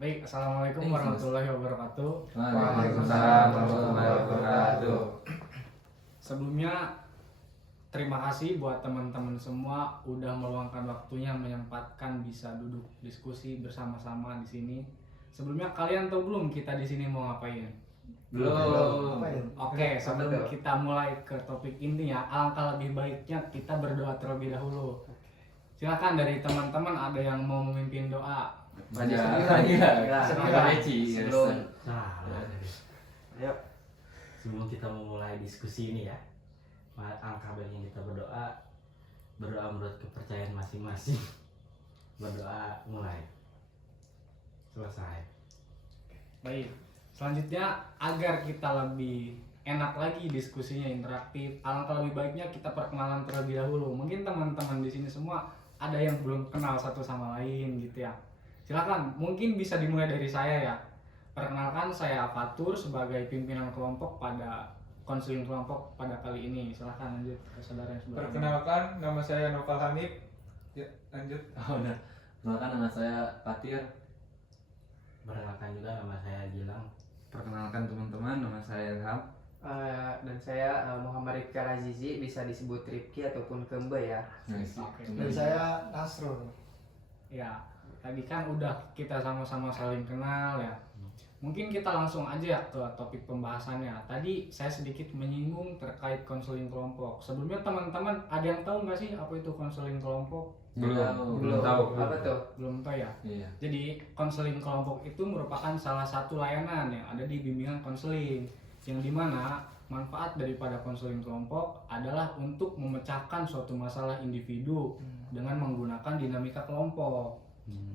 Baik, Assalamualaikum warahmatullahi wabarakatuh. Waalaikumsalam warahmatullahi wabarakatuh. Sebelumnya, terima kasih buat teman-teman semua udah meluangkan waktunya menyempatkan bisa duduk diskusi bersama-sama di sini. Sebelumnya kalian tahu belum kita di sini mau ngapain? Belum. Oke, sebelum kita mulai ke topik intinya, alangkah lebih baiknya kita berdoa terlebih dahulu. Silakan dari teman-teman ada yang mau memimpin doa. Sebelum kita memulai diskusi ini ya, alangkah baiknya kita berdoa menurut kepercayaan masing-masing. Berdoa mulai selesai. Baik, selanjutnya agar kita lebih enak lagi diskusinya interaktif, alangkah lebih baiknya kita perkenalan terlebih dahulu. Mungkin teman-teman di sini semua ada yang belum kenal satu sama lain gitu ya. Silakan, mungkin bisa dimulai dari saya ya. Perkenalkan, saya Fatur sebagai pimpinan kelompok pada konseling kelompok pada kali ini. Silakan lanjut ke saudara yang sebelah. Perkenalkan, nama saya Noval Hanif. Ya, lanjut. Udah. Perkenalkan, nama saya Fatir. Perkenalkan juga nama saya Gilang. Perkenalkan teman-teman, nama saya Ilham. Dan saya Muhammad Rifki Azizi, bisa disebut Rifki ataupun Kembe ya. Oke. Dan saya Nasrul. Ya, tadi kan udah kita sama-sama saling kenal ya. Mungkin kita langsung aja ke topik pembahasannya. Tadi saya sedikit menyinggung terkait konseling kelompok. Sebelumnya teman-teman ada yang tahu nggak sih apa itu konseling kelompok? Belum tahu. Apa tuh? Belum tahu ya? Iya. Jadi konseling kelompok itu merupakan salah satu layanan yang ada di bimbingan konseling, yang dimana manfaat daripada konseling kelompok adalah untuk memecahkan suatu masalah individu dengan menggunakan dinamika kelompok.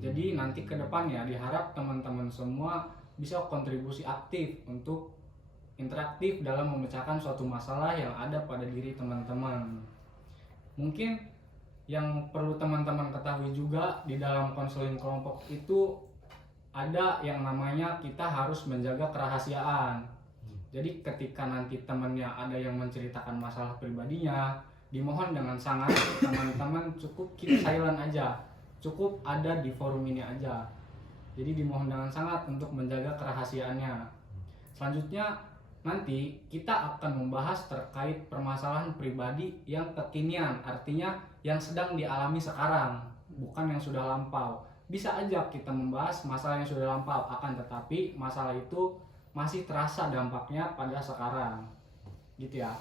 Jadi nanti ke depannya diharap teman-teman semua bisa kontribusi aktif untuk interaktif dalam memecahkan suatu masalah yang ada pada diri teman-teman. Mungkin yang perlu teman-teman ketahui juga di dalam konseling kelompok itu ada yang namanya kita harus menjaga kerahasiaan. Jadi ketika nanti temannya ada yang menceritakan masalah pribadinya, dimohon dengan sangat teman-teman cukup keep silent aja, cukup ada di forum ini aja. Jadi dimohon dengan sangat untuk menjaga kerahasiaannya. Selanjutnya nanti kita akan membahas terkait permasalahan pribadi yang kekinian, artinya yang sedang dialami sekarang, bukan yang sudah lampau. Bisa aja kita membahas masalah yang sudah lampau, akan tetapi masalah itu masih terasa dampaknya pada sekarang. Gitu ya.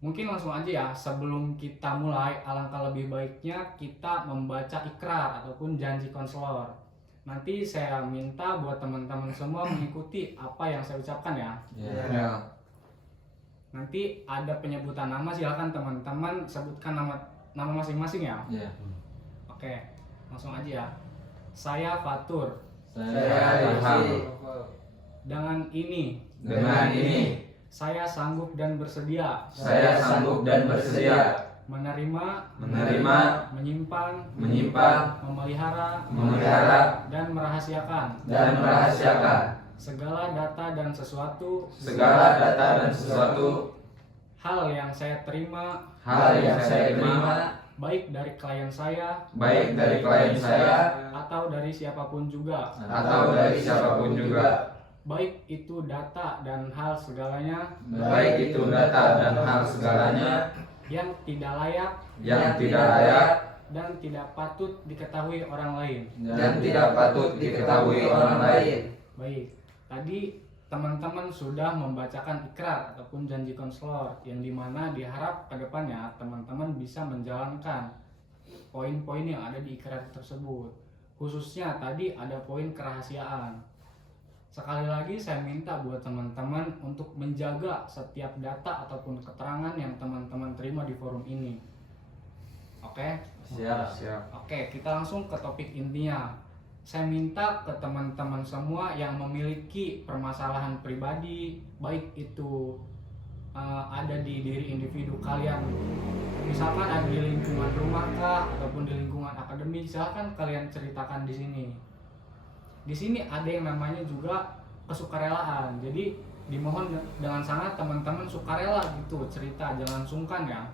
Mungkin langsung aja ya, sebelum kita mulai, alangkah lebih baiknya kita membaca ikrar ataupun janji konselor. Nanti saya minta buat teman-teman semua mengikuti apa yang saya ucapkan ya. Iya. Nanti ada penyebutan nama, silakan teman-teman sebutkan nama masing-masing ya. Iya. Oke, langsung aja ya. Saya Fatur. Saya Ilham. Dengan ini saya sanggup dan bersedia Saya sanggup dan bersedia menerima, menyimpan, memelihara, dan merahasiakan segala data dan sesuatu hal yang saya terima baik dari klien saya atau dari siapapun juga, baik itu data dan hal segalanya yang tidak layak dan tidak patut diketahui orang lain. Baik, tadi teman-teman sudah membacakan ikrar ataupun janji konselor yang dimana diharap ke depannya teman-teman bisa menjalankan poin-poin yang ada di ikrar tersebut. Khususnya tadi ada poin kerahasiaan. Sekali lagi saya minta buat teman-teman untuk menjaga setiap data ataupun keterangan yang teman-teman terima di forum ini. Oke? Siap. Oke, kita langsung ke topik intinya. Saya minta ke teman-teman semua yang memiliki permasalahan pribadi, baik itu ada di diri individu kalian, misalkan ada di lingkungan rumah kah ataupun di lingkungan akademik, silahkan kalian ceritakan di sini. Di sini ada yang namanya juga kesukarelaan. Jadi dimohon dengan sangat teman-teman sukarela gitu cerita, jangan sungkan ya.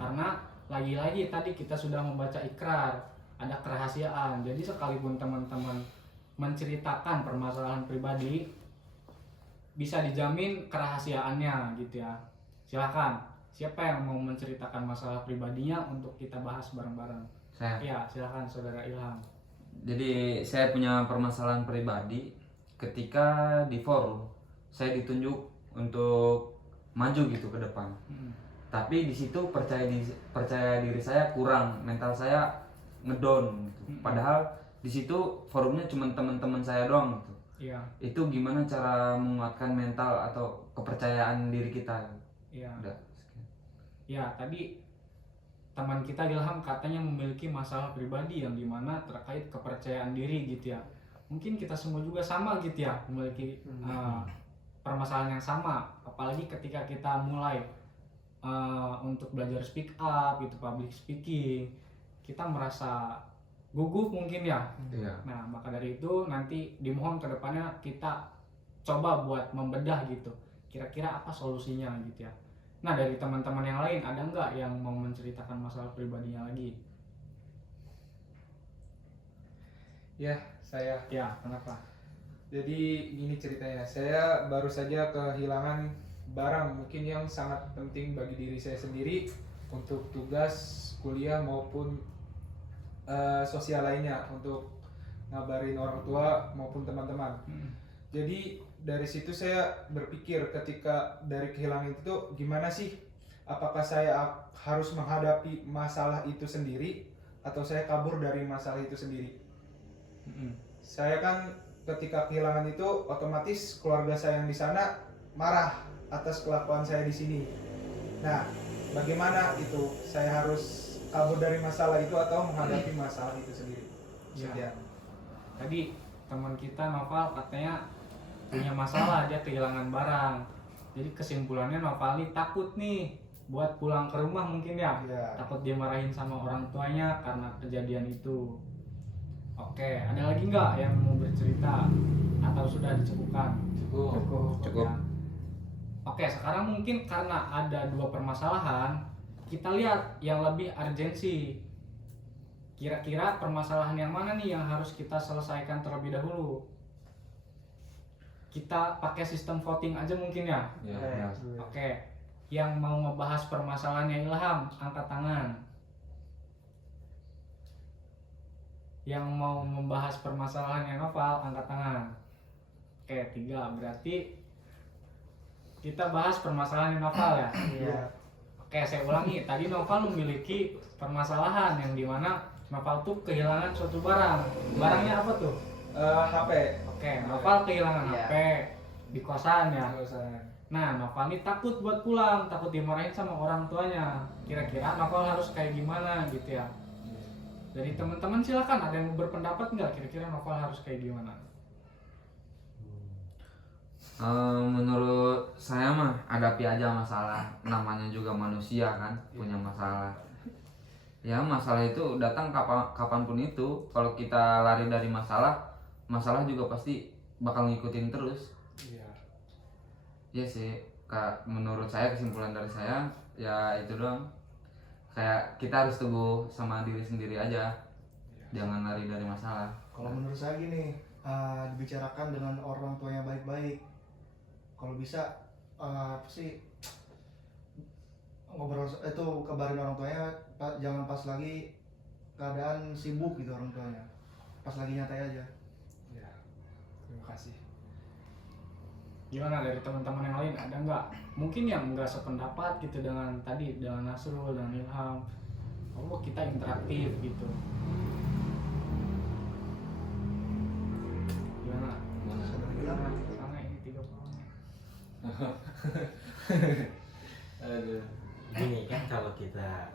Karena lagi-lagi tadi kita sudah membaca ikrar, ada kerahasiaan. Jadi sekalipun teman-teman menceritakan permasalahan pribadi bisa dijamin kerahasiaannya gitu ya. Silakan, siapa yang mau menceritakan masalah pribadinya untuk kita bahas bareng-bareng? Saya. Ya, silakan Saudara Ilham. Jadi saya punya permasalahan pribadi ketika di forum saya ditunjuk untuk maju gitu ke depan. Tapi di situ percaya diri saya kurang, mental saya ngedown gitu. Padahal di situ forumnya cuma teman-teman saya doang gitu. Iya. Itu gimana cara menguatkan mental atau kepercayaan diri kita? Iya. Udah. Ya, tadi teman kita Ilham katanya memiliki masalah pribadi yang dimana terkait kepercayaan diri gitu ya. Mungkin kita semua juga sama gitu ya, memiliki permasalahan yang sama. Apalagi ketika kita mulai untuk belajar speak up gitu, public speaking, kita merasa gugup mungkin ya. Iya. Nah, maka dari itu nanti dimohon ke depannya kita coba buat membedah gitu. Kira-kira apa solusinya gitu ya. Nah, dari teman-teman yang lain ada nggak yang mau menceritakan masalah pribadinya lagi? Ya, saya. Ya, kenapa? Jadi gini ceritanya, saya baru saja kehilangan barang mungkin yang sangat penting bagi diri saya sendiri untuk tugas kuliah maupun sosial lainnya, untuk ngabarin orang tua maupun teman-teman. Jadi dari situ saya berpikir ketika dari kehilangan itu gimana sih, apakah saya harus menghadapi masalah itu sendiri atau saya kabur dari masalah itu sendiri. Saya kan ketika kehilangan itu otomatis keluarga saya yang di sana marah atas kelakuan saya di sini. Nah, bagaimana itu, saya harus kabur dari masalah itu atau menghadapi masalah itu sendiri? Ya. Tadi teman kita Noval katanya punya masalah, dia kehilangan barang. Jadi kesimpulannya Noval ini takut nih buat pulang ke rumah mungkin ya. Takut dia marahin sama orang tuanya karena kejadian itu. Oke, ada lagi nggak yang mau bercerita atau sudah dicukupkan? Cukup. Ya. Oke, sekarang mungkin karena ada dua permasalahan, kita lihat yang lebih urgensi. Kira-kira permasalahan yang mana nih yang harus kita selesaikan terlebih dahulu? Kita pakai sistem voting aja mungkin ya. Ya. Oke, yang mau ngebahas permasalahannya Ilham, angkat tangan. Yang mau membahas permasalahannya Noval, angkat tangan. Oke, 3. Berarti kita bahas permasalahannya Noval ya. Iya. Oke, saya ulangi. Tadi Noval memiliki permasalahan yang dimana Noval tuh kehilangan suatu barang. Barangnya apa tuh? HP. Oke, Noval kehilangan Iya. HP di kosan ya. Kosan. Nah, Noval ini takut buat pulang, takut dimarahin sama orang tuanya. Kira-kira Noval harus kayak gimana gitu ya? Dari teman-teman silakan, ada yang mau berpendapat nggak? Kira-kira Noval harus kayak gimana? Menurut saya mah hadapi aja masalah, namanya juga manusia kan, punya masalah. Ya masalah itu datang kapanpun itu. Kalau kita lari dari masalah juga pasti bakal ngikutin terus. Ya sih, menurut saya kesimpulan dari saya ya itu doang. Kayak kita harus teguh sama diri sendiri aja, jangan lari dari masalah. Kalau menurut saya gini, dibicarakan dengan orang tuanya baik-baik. Kalau bisa apa sih, ngobrol itu kabarin orang tuanya, jangan pas lagi keadaan sibuk gitu orang tuanya, pas lagi nyantai aja. Ya, terima kasih. Gimana dari teman-teman yang lain, ada nggak? Mungkin yang nggak sependapat gitu dengan tadi, dengan Nasrul dan Ilham. Oh, kita interaktif gitu. Gimana? Sana ini 30 menit. Aduh. Gini kan, kalau kita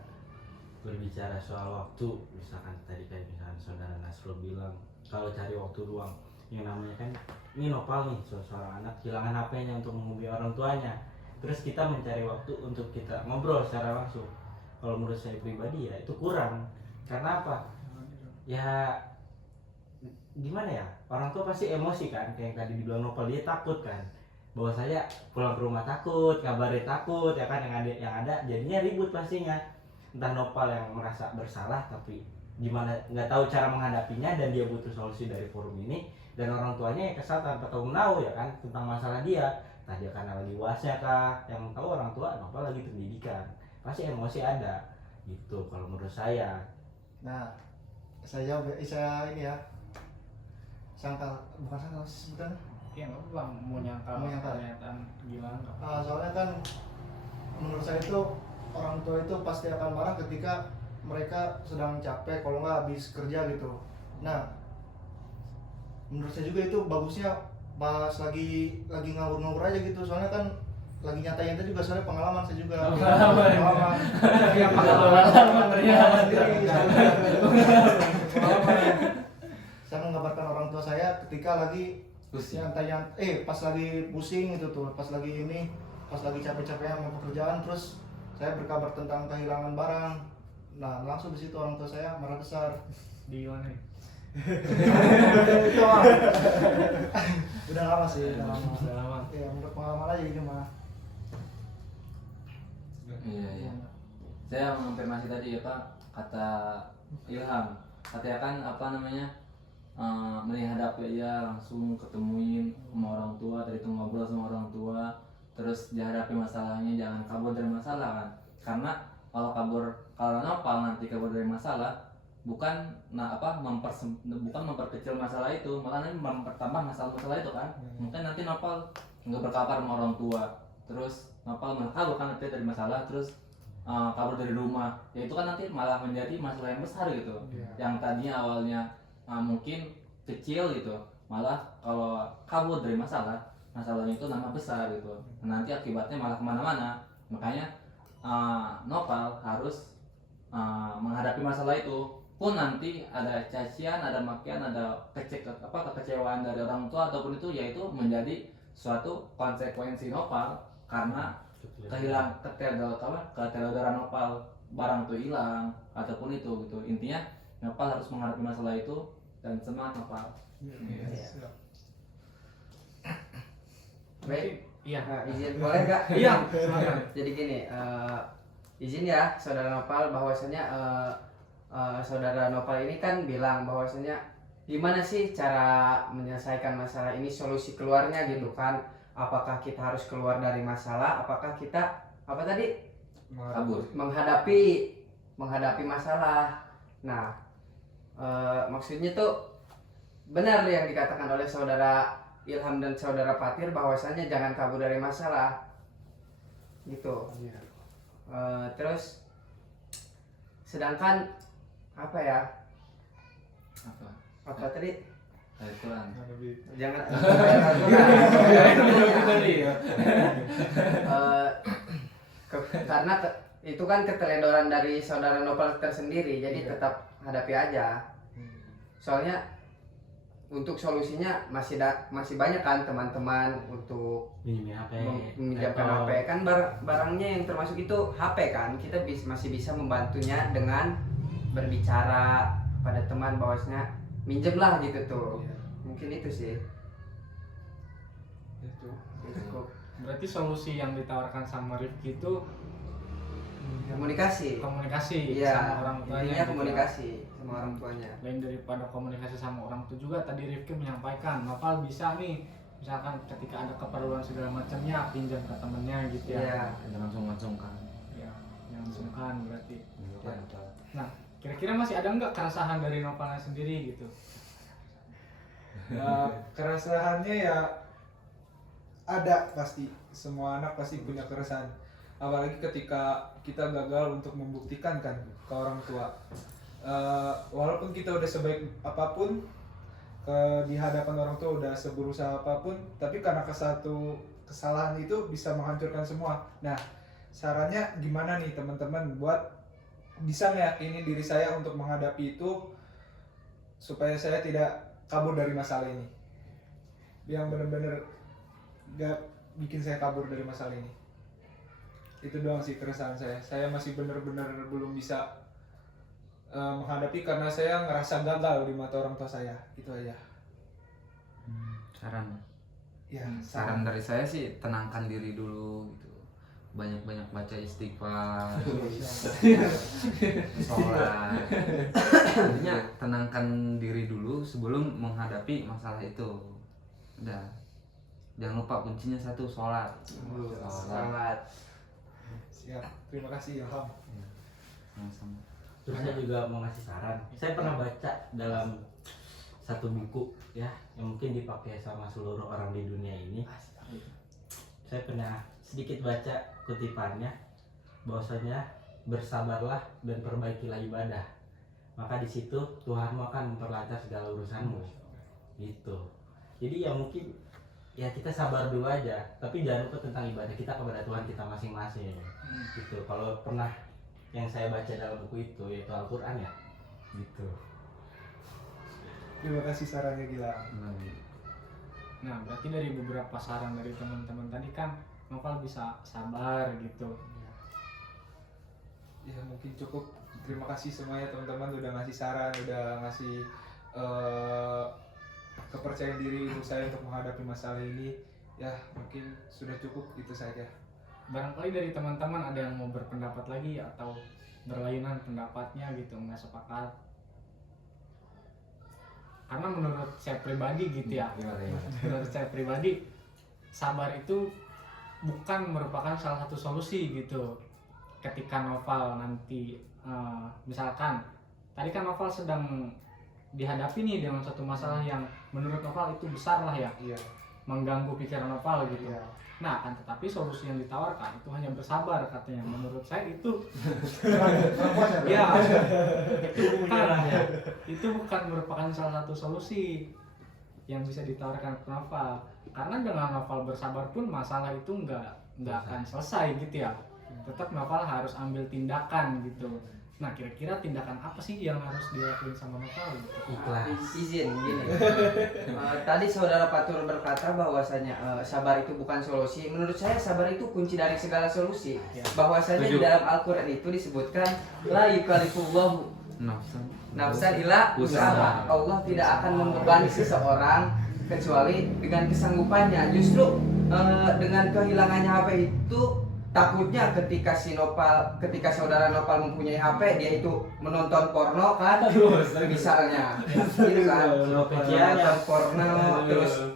berbicara soal waktu, misalkan tadi kayak misalkan saudara Nasrul bilang kalau cari waktu luang, yang namanya kan ini Noval nih, seorang anak kehilangan HP-nya untuk menghubungi orang tuanya, terus kita mencari waktu untuk kita ngobrol secara langsung. Kalau menurut saya pribadi ya itu kurang. Karena apa? Ya gimana ya, orang tua pasti emosi kan, kayak yang tadi dibilang Noval, dia takut kan, bahwa saya pulang ke rumah takut, kabarnya takut ya kan, yang ada jadinya ribut pastinya. Entah Noval yang merasa bersalah tapi gimana nggak tahu cara menghadapinya dan dia butuh solusi dari forum ini, dan orang tuanya yang kesal tanpa tahu menahu ya kan tentang masalah dia, entah dia karena lagi uasnya kah, yang tahu orang tua apa lagi pendidikan, pasti emosi ada gitu kalau menurut saya. Nah, saya jawab ya, saya ini ya, sangkal, bukan sangkal sih sebutannya. Iya nggak apa mau nyangkal Mau nyangkal. pernyataan gila nggak apa. Soalnya kan menurut saya itu orang tua itu pasti akan marah ketika mereka sedang capek, kalau nggak habis kerja gitu. Nah, menurut saya juga itu bagusnya pas lagi ngawur-ngawur aja gitu, soalnya kan lagi nyatain itu juga, soalnya pengalaman saya juga. Pengalaman. Iya, pengalaman Sendiri, pengalaman. Saya menggambarkan orang tua saya ketika lagi pas lagi pusing gitu tuh, pas lagi capek-capeknya mau pekerjaan, terus saya berkabar tentang kehilangan barang. Nah, langsung di situ orang tua saya marah besar. Di mana nih? Itu mah. Udah lama sih, udah lama. Udah lama. Ya, menurut pengalaman aja ini mah. Iya. Saya mengonfirmasi tadi apa kata Ilham. Katanya kan apa namanya menghadapi ya langsung ketemuin sama orang tua, dari itu ngobrol sama orang tua, terus dihadapi masalahnya, jangan kabur dari masalah kan. Karena kalau Nopal nanti kabur dari masalah, bukan memperkecil masalah itu, malah nanti mempertambah masalah itu kan. Mungkin nanti Nopal nggak berkabar sama orang tua, terus Nopal kabur kan nanti dari masalah, terus kabur dari rumah, ya itu kan nanti malah menjadi masalah yang besar gitu. Yang tadinya awalnya mungkin kecil gitu, malah kalau kabur dari masalahnya itu nambah besar gitu. Nanti akibatnya malah kemana-mana. Makanya Nopal harus menghadapi masalah itu, pun nanti ada cacian, ada makian, ada kekecewaan dari orang tua ataupun itu, yaitu menjadi suatu konsekuensi Nopal karena keteledoran Nopal, barang tuh hilang ataupun itu gitu. Intinya Nopal harus menghadapi masalah itu dan semangat Nopal. Iya. Baik, Iya. izin boleh nggak? Iya, silakan. Jadi gini, izin ya saudara Nopal, bahwasanya saudara Nopal ini kan bilang bahwasanya gimana sih cara menyelesaikan masalah ini, solusi keluarnya gitu kan. Apakah kita harus keluar dari masalah, apakah kita apa tadi Kabur. menghadapi masalah. Nah, maksudnya tuh benar yang dikatakan oleh saudara Ilham dan saudara Fatir, bahwasanya jangan kabur dari masalah gitu. Terus sedangkan apa ya, apa tadi, Al-Quran. jangan karena itu kan keteledoran dari saudara Nopal tersendiri, jadi tetap hadapi aja. Soalnya untuk solusinya masih banyak kan teman-teman untuk meminjamkan HP kan, barangnya yang termasuk itu HP kan. Kita masih bisa membantunya dengan berbicara pada teman bahwasanya minjem lah gitu tuh. Mungkin itu sih. Itu. Cukup. Berarti solusi yang ditawarkan sama Rifki itu Komunikasi. komunikasi Iya, sama orang tuanya. intinya gitu. komunikasi sama orang tuanya. Lain daripada komunikasi sama orang tua juga, tadi Rifki menyampaikan Nopal bisa nih, misalkan ketika ada keperluan segala macamnya pinjam ke temennya gitu ya. Iya. Jangan sungkan-sungkan. Ya, jangan sungkan berarti. Ya. Nah, kira-kira masih ada nggak keresahan dari Nopalnya sendiri gitu? Keresahannya ya ada, pasti semua anak pasti punya keresahan, apalagi ketika kita gagal untuk membuktikan kan ke orang tua. Walaupun kita udah sebaik apapun, di hadapan orang tua udah seberusaha apapun, tapi karena satu kesalahan itu bisa menghancurkan semua. Nah, sarannya gimana nih teman-teman buat bisa meyakini diri saya untuk menghadapi itu supaya saya tidak kabur dari masalah ini, yang benar-benar gak bikin saya kabur dari masalah ini. Itu doang sih keresahan saya. Saya masih benar-benar belum bisa menghadapi karena saya ngerasa gagal di mata orang tua saya. Itu aja. Saran. Ya, Saran dari saya sih tenangkan diri dulu gitu. banyak-banyak baca istighfar, sholat. Intinya tenangkan diri dulu sebelum menghadapi masalah itu. Udah, jangan lupa kuncinya satu, sholat. Sangat. Siap, terima kasih Ilham. Sama-sama. Terus saya juga mau ngasih saran. Saya pernah baca dalam satu buku ya yang mungkin dipakai sama seluruh orang di dunia ini. Saya pernah sedikit baca kutipannya bahwasanya bersabarlah dan perbaikilah ibadah. Maka di situ Tuhanmu akan memperlancar segala urusanmu. Gitu. Jadi ya mungkin ya kita sabar dulu aja, tapi jangan lupa tentang ibadah kita kepada Tuhan kita masing-masing. Gitu. Kalau pernah yang saya baca dalam buku itu yaitu Al-Qur'an ya. Gitu. Terima kasih sarannya Gilang. Nah, berarti dari beberapa saran dari teman-teman tadi kan Noval bisa sabar gitu. Ya mungkin cukup. Terima kasih semuanya teman-teman udah ngasih saran, udah ngasih kepercayaan diri untuk saya untuk menghadapi masalah ini. Ya mungkin sudah cukup itu saja. Barangkali dari teman-teman ada yang mau berpendapat lagi atau berlainan pendapatnya gitu, nggak sepakat. Karena menurut saya pribadi gitu ya, menurut saya pribadi sabar itu bukan merupakan salah satu solusi gitu. Ketika Noval nanti misalkan tadi kan Noval sedang dihadapi nih dengan satu masalah yang menurut Noval itu besar lah ya, Iya. mengganggu pikiran Noval gitu. Iya. Nah, akan tetapi solusi yang ditawarkan itu hanya bersabar katanya. Menurut saya itu ya itu bukan merupakan salah satu solusi yang bisa ditawarkan ke Noval. Karena dengan Noval bersabar pun masalah itu nggak akan selesai gitu ya. Tetap Noval harus ambil tindakan gitu. Nah, kira-kira tindakan apa sih yang harus dilakuin sama Noval gitu? Izin gini. Tadi saudara Fatur berkata bahwasanya sabar itu bukan solusi. Menurut saya sabar itu kunci dari segala solusi. Ya. Bahwasanya di Setuju. dalam Al-Qur'an itu disebutkan la yukallifullahu nafsan illa usaha. Allah tidak akan membebani seseorang kecuali dengan kesanggupannya. Justru dengan kehilangannya HP itu takutnya ketika saudara Nopal mempunyai HP dia itu menonton porno kan misalnya gitu kan menonton porno terus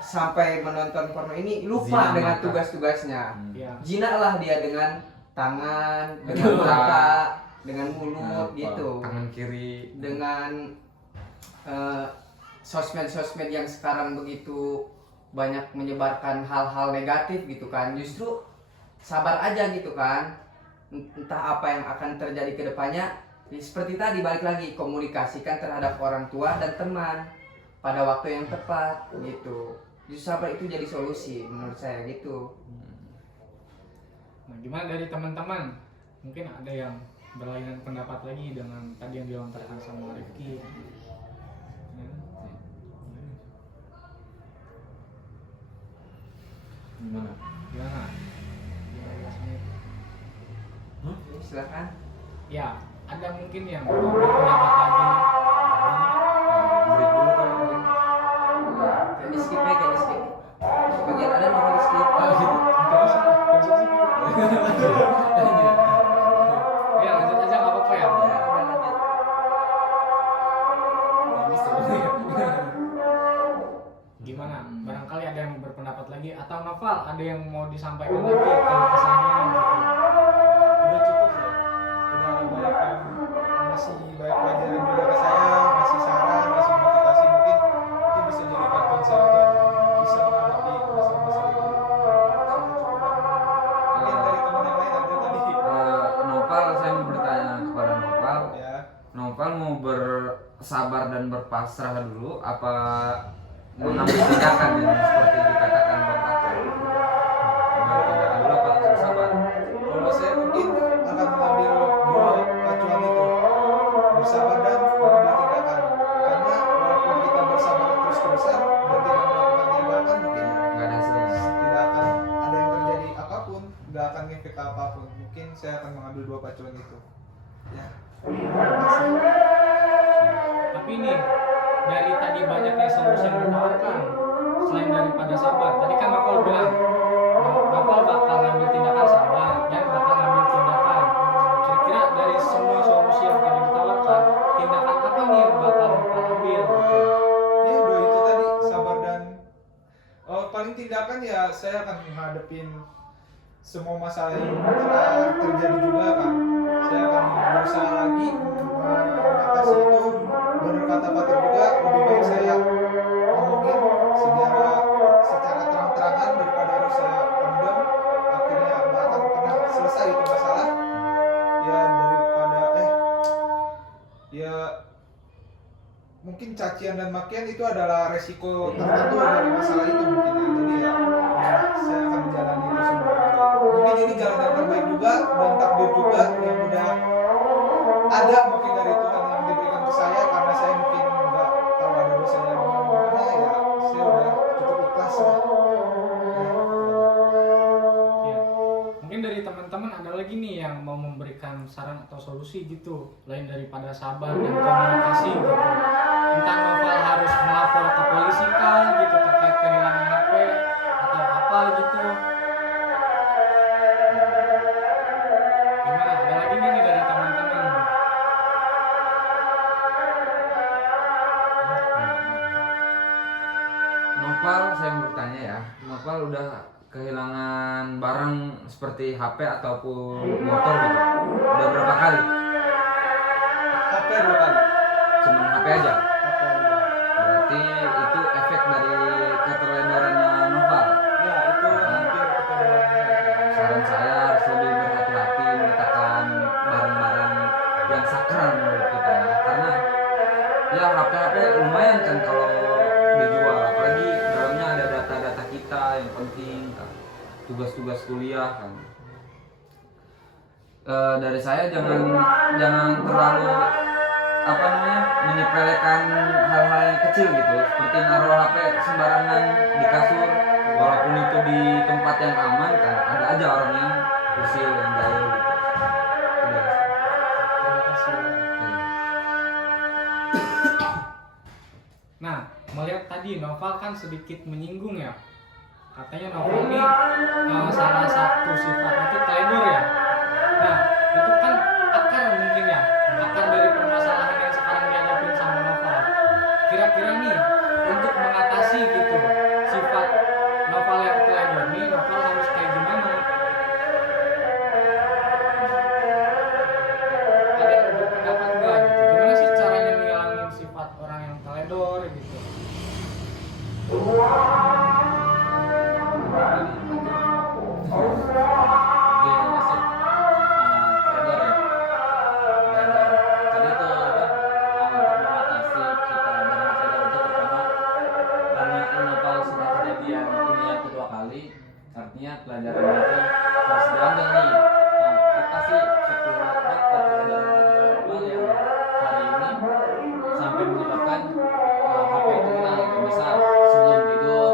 sampai menonton porno ini lupa Zina dengan mata. tugas-tugasnya. Ya. Jinaklah dia dengan tangan, dengan mata, dengan mulut gitu, Tangan kiri. dengan sosmed-sosmed yang sekarang begitu banyak menyebarkan hal-hal negatif gitu kan. Justru sabar aja gitu kan, entah apa yang akan terjadi ke depannya. Seperti tadi balik lagi komunikasikan terhadap orang tua dan teman pada waktu yang tepat gitu. Justru sabar itu jadi solusi menurut saya gitu. Nah, gimana dari teman-teman? Mungkin ada yang berlainan pendapat lagi dengan tadi yang dilontarkan sama Rifki. Gimana? Gimana? Silakan. Ya, ada mungkin yang mau berpendapat lagi. Break dulu kan mungkin. Kayak di skip aja, kayak di skip. Bagian ada mau di skip. Ya, lanjut aja nggak apa-apa ya. Ya, udah lanjut. Gimana? Barangkali ada yang berpendapat lagi atau Noval ada yang mau disampaikan lagi kalau kesannya gitu. Udah cukup ya. Udah banyak yang ngasih banyak pelajaran juga ke saya, ngasih saran, ngasih motivasi mungkin itu bisa jadikan konsep untuk bisa menghadapi masalah-masalah itu. Sudah cukup lah. Mungkin dari teman yang lain ada tadi. Nopal, saya mau bertanya kepada Nopal. Ya. Nopal mau bersabar dan berpasrah dulu apa mengambil tindakan yang seperti dikatakan Bapak? Mengambil tindakan dulu apa langsung sabar? Kalau saya mungkin akan mengambil dua pacuan itu, bersabar dan mengambil tindakan. Karena walaupun kita bersabar terus-terusan dan tidak melakukan tindakan, mungkin Nggak ada hasilnya. tidak akan ada yang terjadi apapun, nggak akan ngefek ke apapun. Mungkin saya akan mengambil dua pacuan itu. Ya. Terima kasih. Tapi ini dari tadi banyaknya solusi yang ditawarkan selain daripada sabar. Tadi kan Noval bilang Noval bakal ngambil tindakan sabar paling tindakan ya saya akan menghadapin semua masalah yang telah terjadi juga kan. Saya akan berusaha lagi untuk mengatasi itu. Benar kata Fatir juga, lebih baik saya ngomongin secara terang-terangan daripada harus saya pendam, akhirnya nggak akan pernah selesai itu masalah. Ya daripada ya mungkin cacian dan makian itu adalah resiko tertentu dari masalah itu mungkin ya. Jadi ya saya akan menjalani itu semua. Mungkin ini jalan yang terbaik juga dan takdir juga yang udah ada mungkin dari Tuhan yang diberikan ke saya, karena saya mungkin nggak tahu ada dosanya gimana ya. Saya udah cukup ikhlas lah. Ya, mungkin dari teman-teman ada lagi nih yang mau memberikan saran atau solusi gitu, lain daripada sabar dan komunikasi gitu. Entah Noval harus melapor ke polisi kah gitu terkait kehilangan HP atau apa gitu. Gimana? Ada lagi nih dari teman-teman. Noval, saya mau bertanya ya, Noval udah kehilangan barang seperti HP ataupun motor gitu, udah berapa kali? HP 2 kali. Cuman HP aja? Berarti itu efek dari keteledorannya Noval. Ya itu hampir keterangan. Saran saya harus lebih berhati-hati meletakkan barang-barang yang sakral menurut kita ya, karena ya HP lumayan kan kalau dijual, apalagi dalamnya ada data-data kita yang penting kan, tugas-tugas kuliah kan. Dari saya jangan terlalu menyepelekan hal-hal yang kecil gitu, seperti naruh HP sembarangan di kasur, walaupun itu di tempat yang aman kan ada aja orang yang usil yang jahil gitu. Udah. Terima kasih. Nah, melihat tadi Noval kan sedikit menyinggung ya. Katanya Noval ini salah satu sifatnya itu teledor ya. Nah, itu kan akar mungkin ya, akar dari permasalahan yang sekarang dihadapin sama Noval. Kira-kira nih untuk mengatasi gitu sifat Noval yang teledor nih, Noval harus kayak gimana? Ada yang berpendapat nggak gitu? Gimana sih caranya ngilangin sifat orang yang teledor gitu? Artinya pelajaran itu harus diambil nih. Nah, apa sih pelajaran yang hari ini sampai menyebabkan HP itu hilang gitu. Misal sebelum tidur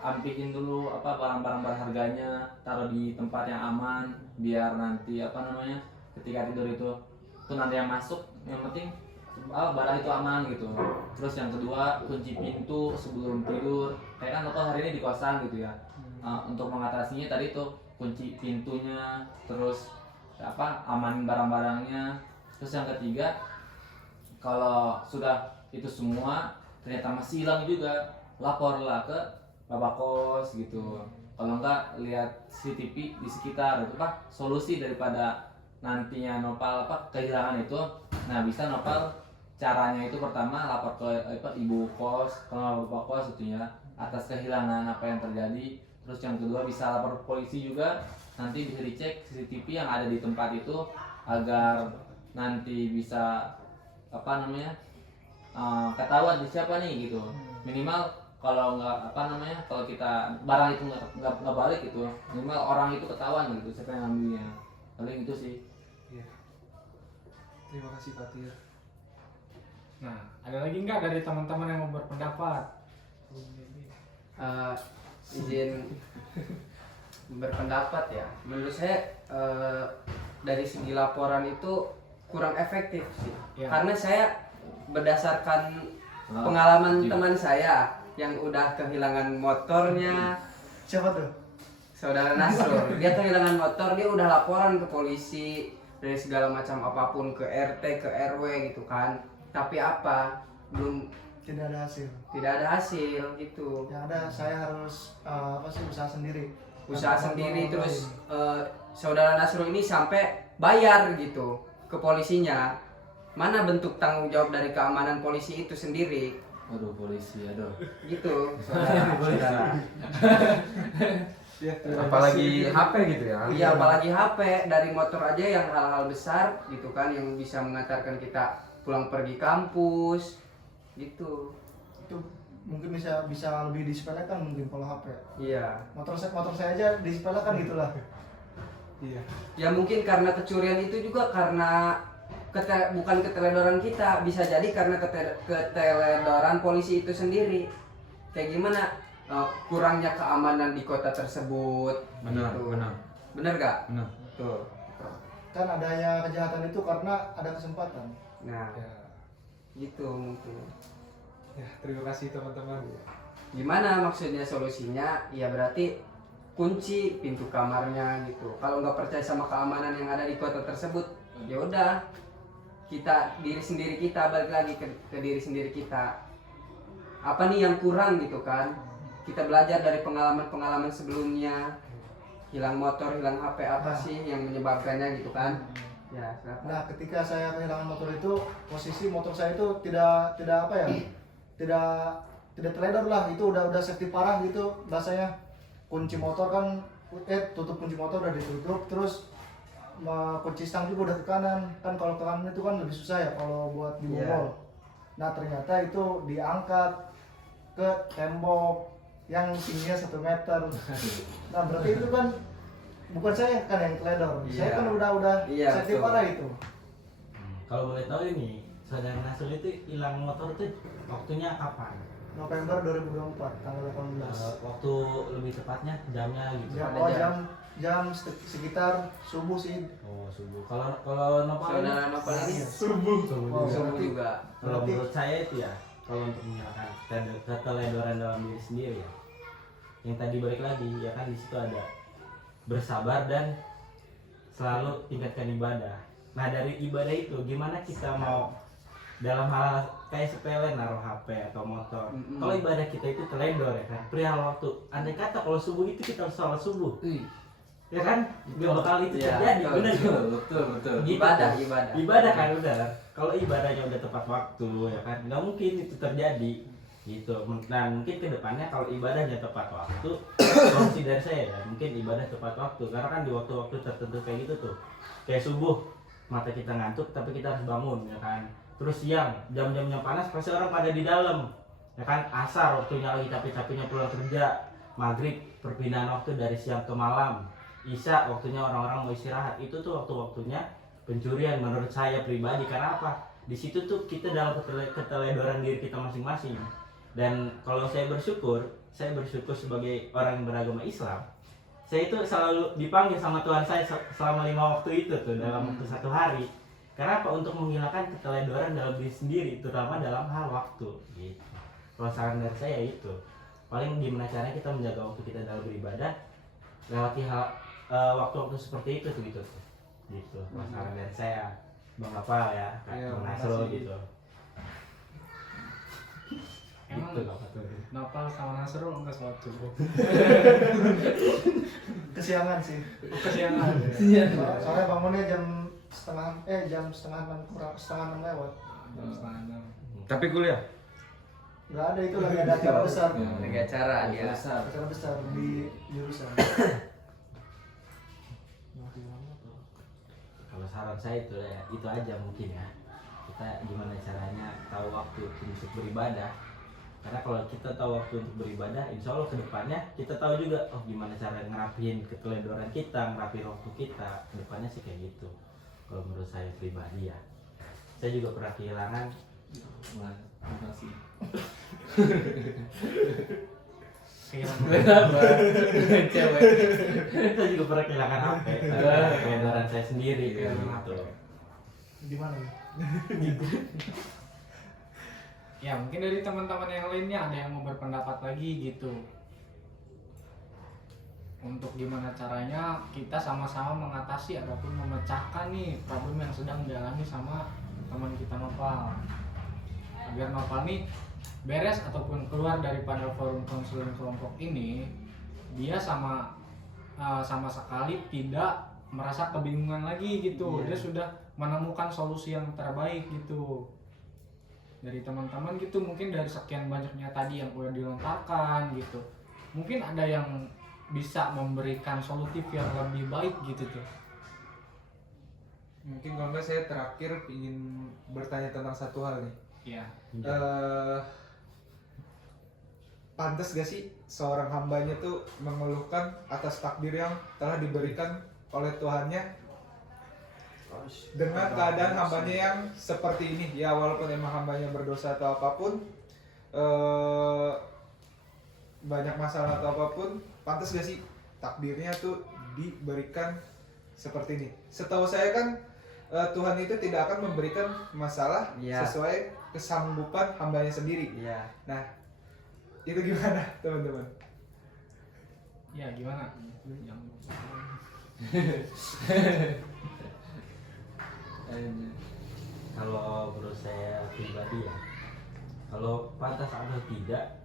ampihin dulu barang-barang berharganya, taruh di tempat yang aman biar nanti ketika tidur itu nanti yang masuk, yang penting barang itu aman gitu. Terus yang kedua, kunci pintu sebelum tidur. Kayak kan Noval hari ini di kosan gitu ya. Untuk mengatasinya tadi tuh kunci pintunya, terus amanin barang-barangnya. Terus yang ketiga, kalau sudah itu semua ternyata masih hilang juga, laporlah ke bapak kos gitu. Kalau enggak, lihat CCTV di sekitar itu solusi daripada nantinya Noval kehilangan itu. Nah, bisa Noval caranya itu pertama lapor ke ibu kos, ke bapak kos itu ya, atas kehilangan apa yang terjadi. Terus yang kedua bisa lapor polisi juga, nanti bisa dicek CCTV yang ada di tempat itu agar nanti bisa ketahuan di siapa nih gitu. Minimal kalau nggak kalau kita barang itu nggak balik gitu, minimal orang itu ketahuan gitu siapa yang ngambilnya. Paling itu sih. Ya. Terima kasih Fatir. Nah, ada lagi nggak dari teman-teman yang mau berpendapat? Izin berpendapat ya, menurut saya dari segi laporan itu kurang efektif sih Ya. karena saya berdasarkan pengalaman teman saya yang udah kehilangan motornya, Siapa tuh? saudara Nasrul. Dia kehilangan motor, dia udah laporan ke polisi dari segala macam apapun, ke RT, ke RW gitu kan, tapi belum tidak ada hasil. tidak ada hasil gitu. Yang ada saya harus usaha sendiri. Usaha Tanpa sendiri bantuan terus orang saudara Nasrul ini sampai bayar gitu ke polisinya. Mana bentuk tanggung jawab dari keamanan polisi itu sendiri? Aduh polisi, aduh. Gitu, saudara. Ya, terima Apalagi kasih. HP gitu ya. Iya, apalagi HP dari motor aja yang hal-hal besar gitu kan yang bisa mengantarkan kita pulang pergi kampus gitu. itu mungkin bisa lebih disepelekan mungkin kalau HP. Iya. Motor saya aja disepelekan gitulah. Iya. Ya mungkin karena kecurian itu juga karena bukan keteledoran kita, bisa jadi karena keteledoran polisi itu sendiri. Kayak gimana kurangnya keamanan di kota tersebut. Benar, gitu. benar. Bener gak? Benar. Tuh. Kan adanya kejahatan itu karena ada kesempatan. Nah, Ya. gitu mungkin. Ya, terima kasih teman-teman. Gimana maksudnya solusinya? Ya berarti kunci pintu kamarnya gitu. Kalau nggak percaya sama keamanan yang ada di kota tersebut, ya udah kita diri sendiri kita balik lagi ke diri sendiri kita. Apa nih yang kurang gitu kan? Kita belajar dari pengalaman-pengalaman sebelumnya. Hilang motor, hilang HP apa sih yang menyebabkannya gitu kan? Ya, silakan. Nah, ketika saya kehilangan motor itu, posisi motor saya itu tidak apa ya? Tidak teledor lah, itu udah safety parah gitu bahasanya. Kunci motor kan tutup kunci motor udah ditutup, terus kunci stang juga udah ke kanan. Kan kalau ke kanan itu kan lebih susah ya kalau buat dibobol. Nah, ternyata itu diangkat ke tembok yang tingginya 1 meter. Nah, berarti itu kan bukan saya kan yang teledor. Saya Iya. kan udah Iya, safety betul. parah itu. Kalau boleh tahu ini, saudara Nasrul itu hilang motor itu waktunya kapan? November 2024 tanggal 18. Waktu lebih tepatnya jamnya gitu. Jam sekitar subuh sih. Oh subuh. Kalau Nopal ini? Saudara Novel ini Subuh Oh, juga. subuh juga. Kalau menurut saya itu ya, kalau untuk menghilangkan keteledoran dalam diri sendiri ya, yang tadi balik lagi ya kan di situ ada bersabar dan selalu tingkatkan ibadah. Nah dari ibadah itu gimana kita mau dalam hal kayak sepele naruh HP atau motor. Kalau ibadah kita itu teledor ya kan, perihal waktu. Andai kata kalau subuh itu kita harus sholat subuh, ya kan? Gak bakal itu Iya, terjadi, betul, bener Betul, gak? betul, betul. Gitu Ibadah, kan? ibadah. Ibadah kan udah. Kalau ibadahnya udah tepat waktu ya kan, nggak mungkin itu terjadi gitu. Nah mungkin kedepannya kalau ibadahnya tepat waktu, solusi dari saya ya mungkin ibadah tepat waktu. Karena kan di waktu-waktu tertentu kayak gitu tuh, kayak subuh mata kita ngantuk tapi kita harus bangun ya kan. Terus siang jam-jam yang panas pasti orang pada di dalam ya kan. Asar waktunya lagi capek-capeknya pulang kerja. Maghrib perpindahan waktu dari siang ke malam. Isya waktunya orang-orang mau istirahat. Itu tuh waktu-waktunya pencurian menurut saya pribadi. Karena apa? Di situ tuh kita dalam keteledoran diri kita masing-masing. Dan kalau saya bersyukur sebagai orang yang beragama Islam, saya itu selalu dipanggil sama Tuhan saya selama 5 waktu itu tuh dalam waktu 1 hari. Karena apa? Untuk menghilangkan keteledoran dalam diri sendiri, terutama dalam hal waktu gitu. Kalau saran dari saya itu paling gimana caranya kita menjaga waktu kita dalam beribadah, lewati waktu-waktu seperti itu tuh gitu. Gitu. Saran dari saya, Bang Apal ya, Iya, Bang makasih. Nasrul gitu. Emang Gitu apa tuh? Nopal sama Nasrul enggak sholat subuh? Kesiangan sih. Kesiangan. Soalnya bangunnya jam setengah 6 lewat. Jam setengah 6. Tapi kuliah? Nggak ada, itu lagi ada acara besar. Lagi acara dia. Acara besar di jurusan. Kalau saran saya itu ya, itu aja mungkin ya. Kita gimana caranya tahu waktu untuk beribadah. Karena kalau kita tahu waktu untuk beribadah, insya Allah kedepannya kita tahu juga oh gimana cara ngerapiin keteledoran kita, ngerapiin waktu kita. Kedepannya sih kayak gitu. Kalau menurut saya pribadi ya. Saya juga pernah kehilangan. Makasih. Cewek. Saya juga pernah kehilangan HP. Keteledoran saya sendiri kayak gitu. Di mana ya? Ya mungkin dari teman-teman yang lainnya ada yang mau berpendapat lagi gitu. Untuk gimana caranya kita sama-sama mengatasi ataupun memecahkan nih problem yang sedang dialami sama teman kita Nopal. Agar Nopal nih beres ataupun keluar daripada forum konseling kelompok ini, dia sama sekali tidak merasa kebingungan lagi gitu. Dia sudah menemukan solusi yang terbaik gitu dari teman-teman gitu. Mungkin dari sekian banyaknya tadi yang udah dilontarkan gitu, mungkin ada yang bisa memberikan solutif yang lebih baik gitu tuh. Mungkin kalau enggak saya terakhir ingin bertanya tentang satu hal nih. Ya, Pantas gak sih seorang hambanya tuh mengeluhkan atas takdir yang telah diberikan oleh Tuhannya dengan keadaan hambanya yang seperti ini? Ya walaupun emang hambanya berdosa atau apapun, banyak masalah atau apapun, pantas gak sih takdirnya tuh diberikan seperti ini? Setahu saya kan Tuhan itu tidak akan memberikan masalah Iya. sesuai kesanggupan hambanya sendiri. Iya. Nah, itu gimana teman-teman? ya gimana? Yang Kalau menurut saya pribadi ya, kalau pantas atau tidak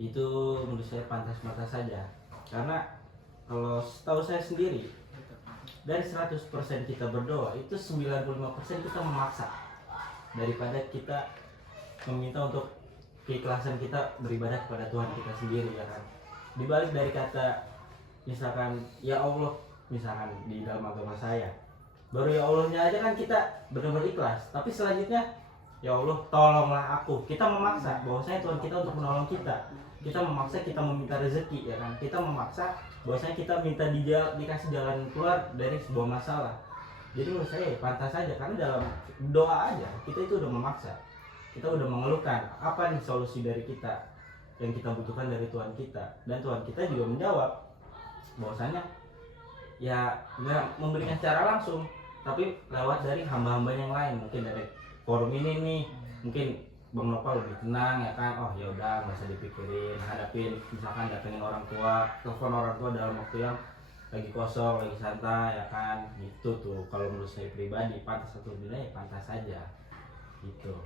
itu menurut saya pantas-pantas saja. Karena kalau setahu saya sendiri, dari 100% kita berdoa itu 95% kita memaksa daripada kita meminta untuk keikhlasan kita beribadah kepada Tuhan kita sendiri, ya kan. Dibalik dari kata misalkan ya Allah, misalkan di dalam agama saya, baru ya Allahnya aja kan kita benar-benar ikhlas, tapi selanjutnya ya Allah tolonglah aku, kita memaksa bahwasanya Tuhan kita untuk menolong kita memaksa, kita meminta rezeki, ya kan, kita memaksa bahwasanya kita minta dikasih jalan keluar dari sebuah masalah. Jadi menurut saya ya pantas saja, karena dalam doa aja kita itu udah memaksa, kita udah mengeluhkan apa nih solusi dari kita yang kita butuhkan dari Tuhan kita, dan Tuhan kita juga menjawab bahwasanya ya nggak memberikan secara langsung, tapi lewat dari hamba-hamba yang lain, mungkin dari forum ini nih, mungkin Bang Nopal lebih tenang, ya kan. Oh ya udah nggak usah dipikirin, hadapin, misalkan datengin orang tua, telepon orang tua dalam waktu yang lagi kosong, lagi santai, ya kan, gitu tuh. Kalau menurut saya pribadi pantas atau tidak ya pantas saja gitu.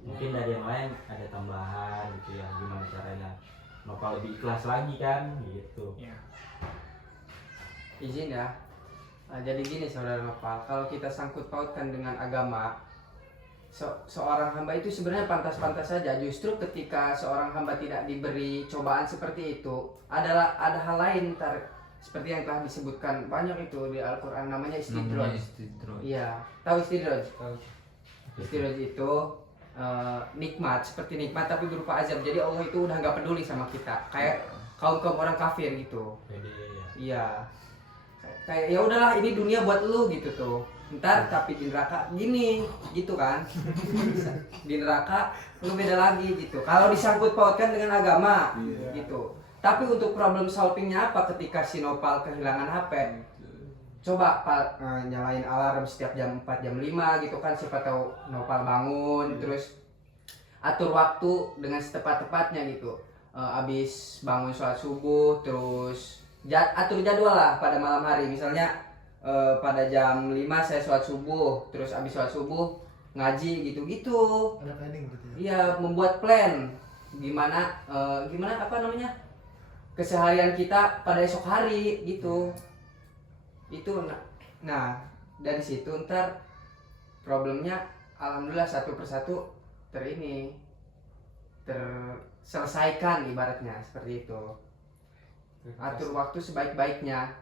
Mungkin dari yang lain ada tambahan gitu ya, gimana caranya Nopal lebih ikhlas lagi kan gitu. ya Izin ya. Jadi gini saudara Nopal, kalau kita sangkut pautkan dengan agama, seorang hamba itu sebenarnya pantas-pantas saja. Justru ketika seorang hamba tidak diberi cobaan seperti itu, ada hal lain seperti yang telah disebutkan banyak itu di Al-Quran, namanya istidraj. Iya, tahu istidraj? Istidraj itu nikmat, seperti nikmat tapi berupa azab. Jadi Allah itu udah nggak peduli sama kita, kayak kaum orang kafir gitu. Pede ya. Iya, kayak ya udahlah ini dunia buat lu gitu tuh. Ntar tapi di neraka gini gitu kan. Di neraka lu beda lagi gitu. Kalau disangkut pautkan dengan agama gitu. Tapi untuk problem solvingnya apa ketika si Nopal kehilangan HP? Coba nyalain alarm setiap jam 4 jam 5 gitu kan, siapa tahu Nopal bangun. Terus atur waktu dengan setepat-tepatnya gitu. Abis bangun sholat subuh, terus atur jadwal lah pada malam hari. Misalnya pada jam 5 saya sholat subuh, terus abis sholat subuh ngaji gitu-gitu. Ada planning berarti ya? Iya, membuat plan gimana apa namanya, keseharian kita pada esok hari gitu. Itu nah dari situ ntar problemnya alhamdulillah satu persatu terselesaikan, ibaratnya seperti itu. Atur waktu sebaik-baiknya.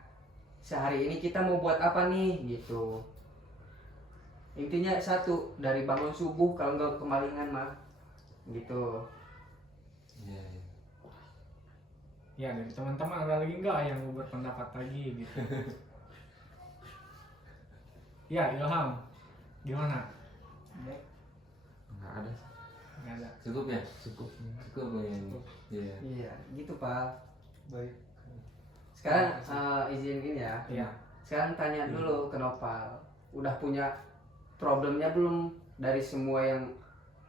Sehari ini kita mau buat apa nih gitu. Intinya satu, dari bangun subuh kalau nggak kemalingan mah gitu. ya dari teman-teman ada lagi nggak yang mau berpendapat lagi gitu? Ya Ilham, gimana? Nggak ada. Nggak ada. Cukup ya? Cukup ini. Iya. Iya, gitu Pak. Baik. Sekarang izin ini ya. Iya. Sekarang tanya dulu ke Nopal. Udah punya problemnya belum dari semua yang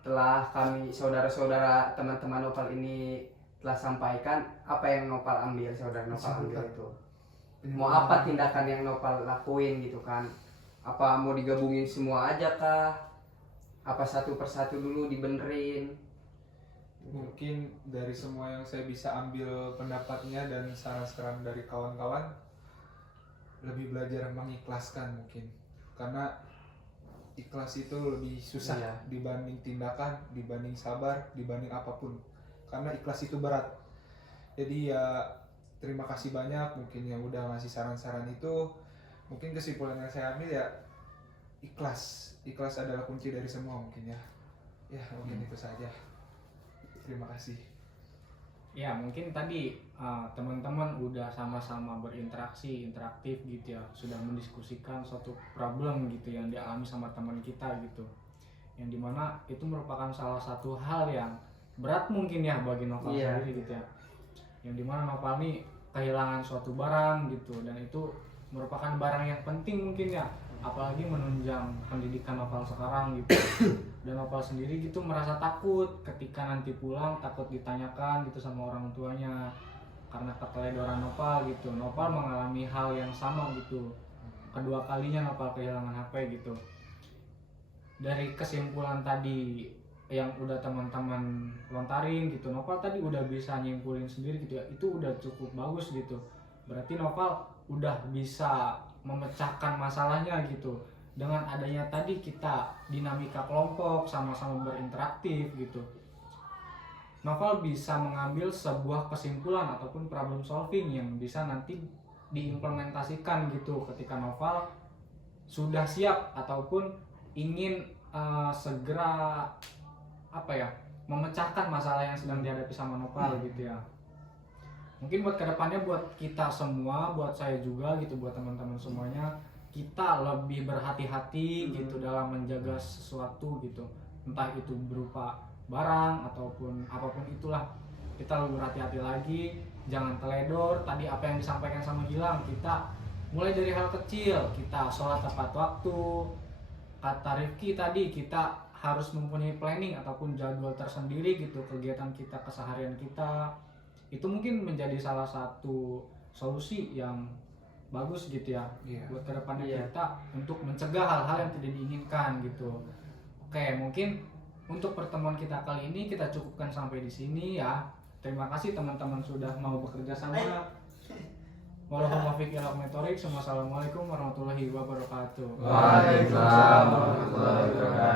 telah kami saudara-saudara teman-teman Nopal ini telah sampaikan? Apa yang Nopal ambil, saudara Nopal ambil itu? Mau apa tindakan yang Nopal lakuin gitu kan? Apa mau digabungin semua aja kah? Apa satu persatu dulu dibenerin? Mungkin dari semua yang saya bisa ambil pendapatnya dan saran-saran dari kawan-kawan, lebih belajar mengikhlaskan mungkin, karena ikhlas itu lebih susah Iya. dibanding tindakan, dibanding sabar, dibanding apapun, karena ikhlas itu berat. Jadi ya terima kasih banyak mungkin yang udah ngasih saran-saran itu. Mungkin kesimpulan yang saya ambil ya ikhlas adalah kunci dari semua mungkin ya. Ya mungkin itu saja. Terima kasih. Ya mungkin tadi teman-teman udah sama-sama berinteraksi, interaktif gitu ya, sudah mendiskusikan suatu problem gitu yang dialami sama teman kita gitu, yang dimana itu merupakan salah satu hal yang berat mungkin ya bagi Noval Iya. sendiri gitu ya, yang dimana Noval nih kehilangan suatu barang gitu, dan itu merupakan barang yang penting mungkin ya, apalagi menunjang pendidikan Noval sekarang gitu. Dan Noval sendiri gitu merasa takut ketika nanti pulang, takut ditanyakan gitu sama orang tuanya karena keteledoran Noval gitu. Noval mengalami hal yang sama gitu, kedua kalinya Noval kehilangan HP gitu. Dari kesimpulan tadi yang udah teman-teman lontarin gitu, Noval tadi udah bisa nyimpulin sendiri gitu ya, itu udah cukup bagus gitu. Berarti Noval udah bisa memecahkan masalahnya gitu. Dengan adanya tadi kita dinamika kelompok, sama-sama berinteraktif gitu, Noval bisa mengambil sebuah kesimpulan ataupun problem solving yang bisa nanti diimplementasikan gitu ketika Noval sudah siap ataupun ingin segera memecahkan masalah yang sedang dihadapi sama Noval gitu ya. Mungkin buat kedepannya, buat kita semua, buat saya juga gitu, buat teman-teman semuanya, kita lebih berhati-hati gitu dalam menjaga sesuatu gitu, entah itu berupa barang ataupun apapun itulah, kita lebih berhati-hati lagi, jangan teledor. Tadi apa yang disampaikan sama Gilang, kita mulai dari hal kecil, kita sholat tepat waktu. Kata Rifki tadi, kita harus mempunyai planning ataupun jadwal tersendiri gitu, kegiatan kita, keseharian kita. Itu mungkin menjadi salah satu solusi yang bagus gitu ya, buat kedepannya kita untuk mencegah hal-hal yang tidak diinginkan gitu. Oke, mungkin untuk pertemuan kita kali ini kita cukupkan sampai di sini ya. Terima kasih teman-teman sudah mau bekerja sama. Wassalamualaikum warahmatullahi wabarakatuh. Waalaikumsalam warahmatullahi wabarakatuh.